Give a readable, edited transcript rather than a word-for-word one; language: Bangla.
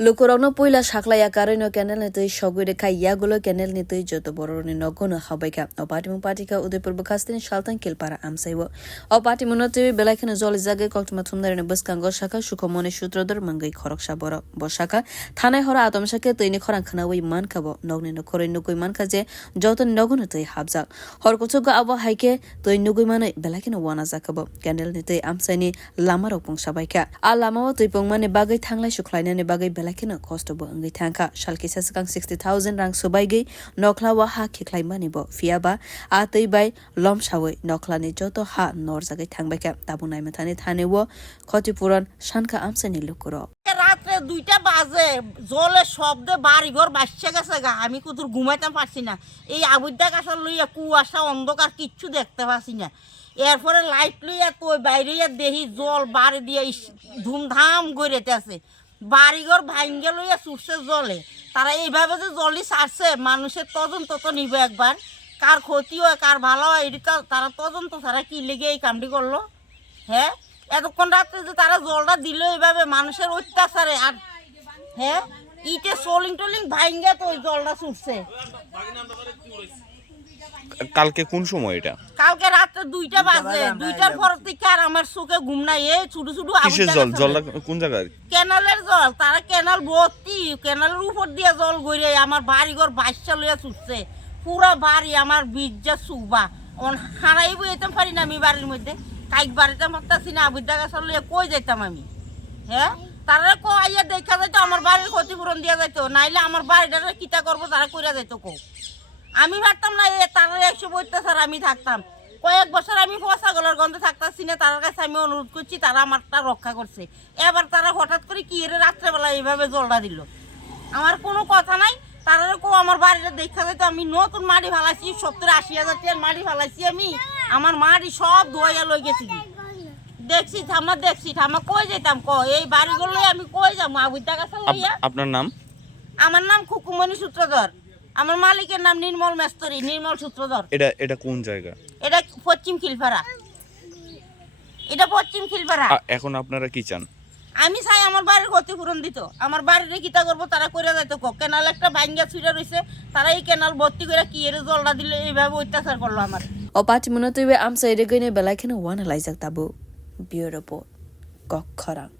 Lukurano Puila Shaklaya Karino Canal Nitui Shogwideka Yagulo Canal Nitui Joto Boroni Nogono Habeka, Opatimu Patica Udepurbucastin Shaltan Kilpara Amsevo, Opatimunotu Belakan Zolizaga Koktumatunda and Buskango Shaka Shukomone Shutrodor Mangai Korok Shaboro, Boshaka, Tane Hora Atomshaka, Tinikoran Kanawi Mankabo, Nogni Korinukui Mankaze, Jotan Nogonute Habza, Horkotuga Abo Haike, Toinugumane, Belakan Wanazakabo, Canal Nite Amsani, Lamaropung Shabaka, Alamo Tipungmane Bagay Tangla Shuklaine Bagay Lakina cost of Bungi Tanka, Shalki Sasakang 60,000 rank Subaigi, Nokla Waha Kiklaimani bo, Fiaba, Ati by Lomshawe, Noklani Joto Ha, Norzagi Tangbeka, Tabunai Matani Tanewo, Kotipuran, Shanka Amsani Lukuro. রাত্রে 2টা বাজে জলে শব্দে বাড়িঘর ভাসছে গেছে গা আমি কুতুর ঘুমাইতে পারছি না এই আবুদ্দা গাছার লইয়া কুয়াশা অন্ধকার কিচ্ছু দেখতে পাচ্ছি না এরপরে লাইট লইয়া তো বাইরে দেখি জল বাড়ি দিয়ে ধুমধাম গড়েতেছে বাড়িঘর ভাঙ্গে লইয়া ছুটছে জলে তারা এইভাবে যে জলই ছাড়ছে মানুষের তদন্ত তো নিবে একবার কার ক্ষতি হয় কার ভালো হয় এটা তারা তদন্ত ছাড়া কি লেগে এই কামটি করলো হ্যাঁ এতক্ষণ রাত্রে যে তারা জলটা দিল এইভাবে মানুষের অত্যাচারে আর হ্যাঁ ইটে সোলিং টোলিং ভাঙ্গে তো ওই জলটা ছুটছে কালকে কোন সময় এটা কালকে রাতে 2টা বাজে 2টার পর থেকে আর আমার চোখে ঘুম নাই এই ছোট ছোট কিসের জল জলটা কোন জায়গায় ক্যানালের জল তারা ক্যানাল ভর্তি ক্যানালের উপর দিয়ে জল গড়িয়ে আমার বাড়িঘর বাচ্চা লইয়া ছুটছে পুরা বাড়ি আমার বীজা সুবা হারাইব যেতাম পারি না আমি বাড়ির মধ্যে কাইক বাড়িতে মারতাছি না আবুদ্দা গাছ লইয়া কই যেতাম আমি হ্যাঁ তারা আইয়া দেখা যাইতো আমার বাড়ির ক্ষতিপূরণ দিয়া যাইতো নাইলে আমার বাড়িটা কিতা করবো তারা কইরা যাইতো কো আমি ভাবতাম না তারা 100 অত্যাচার আমি থাকতাম কয়েক বছর আমি পচা গলার গন্ধে থাকতাছি না তার কাছে আমি অনুরোধ করছি তারা আমারটা রক্ষা করছে এবার তারা হঠাৎ করে কি এর রাত্রেবেলা এইভাবে জলটা দিল আমার কোনো কথা নাই তারা আমার বাড়িটা দেখা যাইতো আমি নতুন মাটি ফালাইছি 70-80 হাজার টাকার মাটি ফালাইছি আমি আমার মাটি সব ধোয়া লই গেছি দেখছি থামা কই যেতাম এই বাড়িগুলো আমি কই যাবো আবুদ্দা গাছ লইয়া আপনার নাম আমার নাম খুকুমণি সূত্রধর আমার মালিকের নাম নির্মল মেস্তরি নির্মল সূত্রধর এটা কোন জায়গা এটা পশ্চিম খিলপাড়া এখন আপনারা কি চান আমি চাই আমার বাড়ির ক্ষতিপূরণ দিত আমার বাড়ির কিতা করবো তারা কইরা যাইতো ক্যানাল একটা ভাঙ্গা ছুঁড়া রইছে তারা এই ক্যানাল ভর্তি করে কি এর জলটা দিলে এইভাবে অত্যাচার করলো আমার Opatimunotu Amsa Irigone Belakan Wana Lizak Tabu. Beautiful. Gokara.